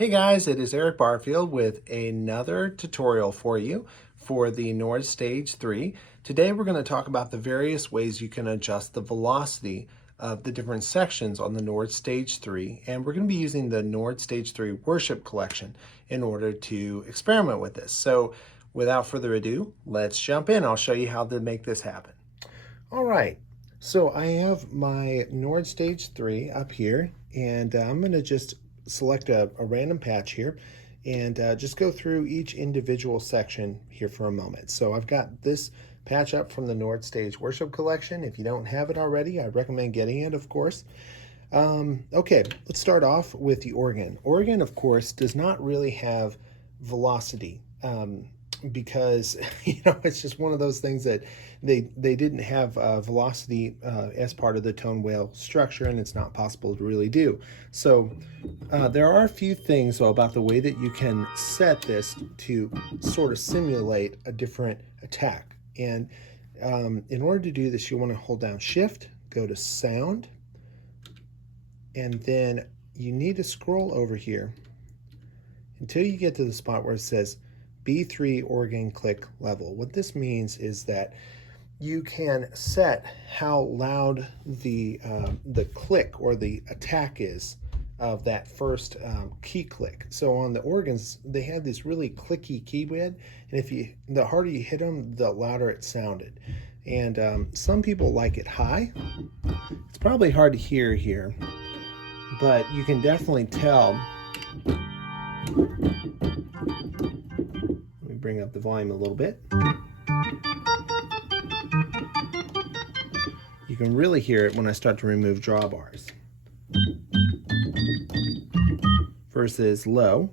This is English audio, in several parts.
Hey guys, it is Eric Barfield with another tutorial for you for the Nord Stage 3. Today we're going to talk about the various ways you can adjust the velocity of the different sections on the Nord Stage 3, and we're going to be using the Nord Stage 3 Worship Collection in order to experiment with this. So without further ado, let's jump in. I'll show you how to make this happen. All right, so I have my Nord Stage 3 up here, and I'm going to just select a random patch here and just go through each individual section here for a moment. So I've got this patch up from the Nord Stage Worship Collection. If you don't have it already, I recommend getting it, of course. Okay, let's start off with the organ. Organ, of course, does not really have velocity. Because it's just one of those things that they didn't have velocity as part of the tone whale structure, and it's not possible to really do. So there are a few things though about the way that you can set this to sort of simulate a different attack. And in order to do this, you want to hold down Shift, go to Sound, and then you need to scroll over here until you get to the spot where it says B3 organ click level. What this means is that you can set how loud the click or the attack is of that first key click. So on the organs, they had this really clicky keypad, and the harder you hit them, the louder it sounded. And some people like it high. It's probably hard to hear here, but you can definitely tell. Bring up the volume a little bit. You can really hear it when I start to remove drawbars. Versus low.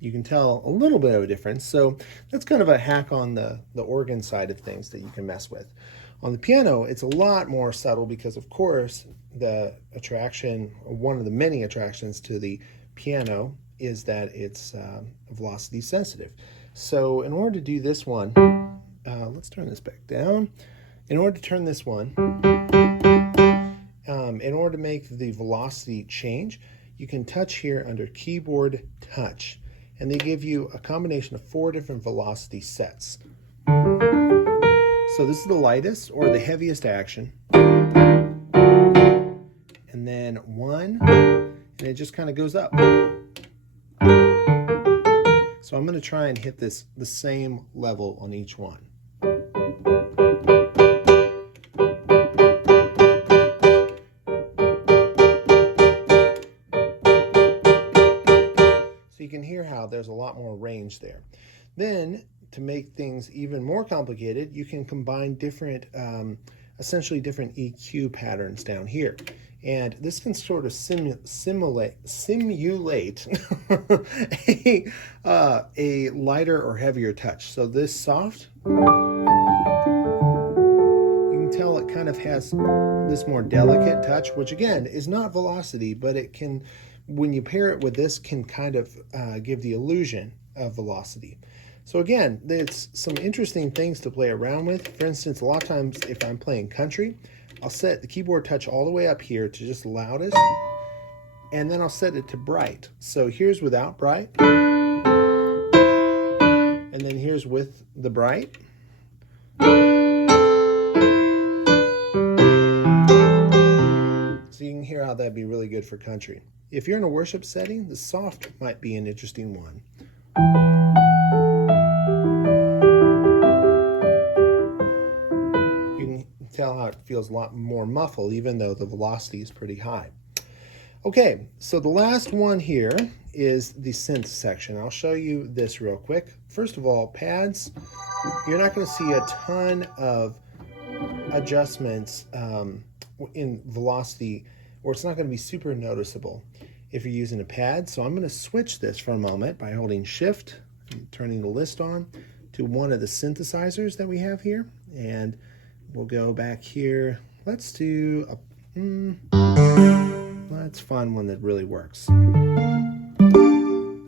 You can tell a little bit of a difference. So that's kind of a hack on the organ side of things that you can mess with. On the piano, it's a lot more subtle because, of course, the attraction, one of the many attractions to the piano, is that it's velocity sensitive. So in order to do this one, let's turn this back down. In order to turn this one, in order to make the velocity change, you can touch here under Keyboard Touch, and they give you a combination of 4 different velocity sets. So this is the lightest or the heaviest action, and then 1, and it just kind of goes up. So I'm going to try and hit the same level on each one. So you can hear how there's a lot more range there. Then, to make things even more complicated, you can combine different, essentially different EQ patterns down here. And this can sort of simulate a lighter or heavier touch. So this soft, you can tell it kind of has this more delicate touch, which again is not velocity, but it can, when you pair it with this, can kind of give the illusion of velocity. So again, it's some interesting things to play around with. For instance, a lot of times if I'm playing country, I'll set the keyboard touch all the way up here to just loudest, and then I'll set it to bright. So here's without bright, and then here's with the bright. So you can hear how that'd be really good for country. If you're in a worship setting, the soft might be an interesting one. Tell how it feels a lot more muffled, even though the velocity is pretty high. Okay, so the last one here is the synth section. I'll show you this real quick. First of all, pads, you're not going to see a ton of adjustments in velocity, or it's not going to be super noticeable if you're using a pad. So I'm going to switch this for a moment by holding Shift and turning the list on to one of the synthesizers that we have here, and we'll go back here. Let's do let's find one that really works.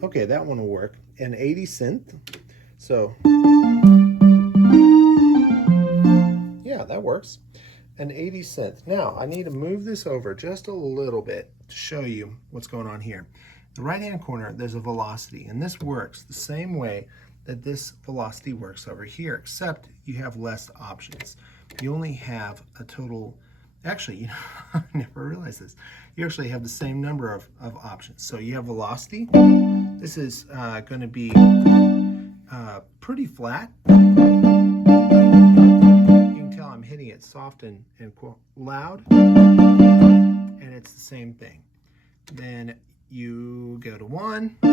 Okay, that one will work. An 80 synth. So yeah, that works. An 80 synth. Now I need to move this over just a little bit to show you what's going on here. The right-hand corner, there's a velocity, and this works the same way that this velocity works over here, except you have less options. You only have a total, actually, I never realized this. You actually have the same number of options. So you have velocity. This is going to be pretty flat. You can tell I'm hitting it soft and loud, and it's the same thing. Then you go to 1, a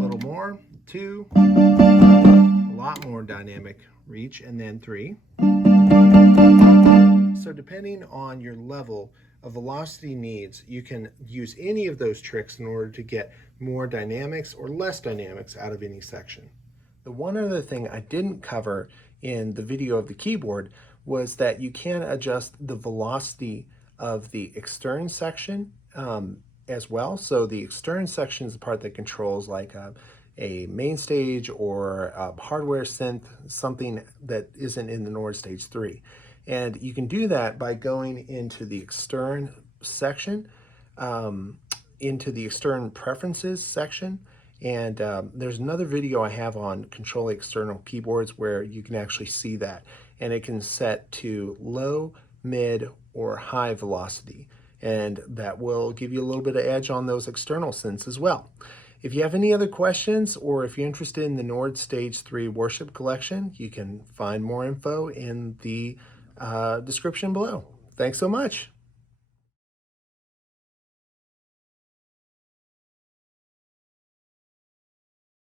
little more, 2, a lot more dynamic reach, and then 3. So depending on your level of velocity needs, you can use any of those tricks in order to get more dynamics or less dynamics out of any section. The one other thing I didn't cover in the video of the keyboard was that you can adjust the velocity of the extern section as well. So the extern section is the part that controls like a main stage or a hardware synth, something that isn't in the Nord Stage 3. And you can do that by going into the extern section, into the extern preferences section. And there's another video I have on controlling external keyboards where you can actually see that. And it can set to low, mid, or high velocity. And that will give you a little bit of edge on those external synths as well. If you have any other questions, or if you're interested in the Nord Stage 3 worship collection, you can find more info in the description below. Thanks so much.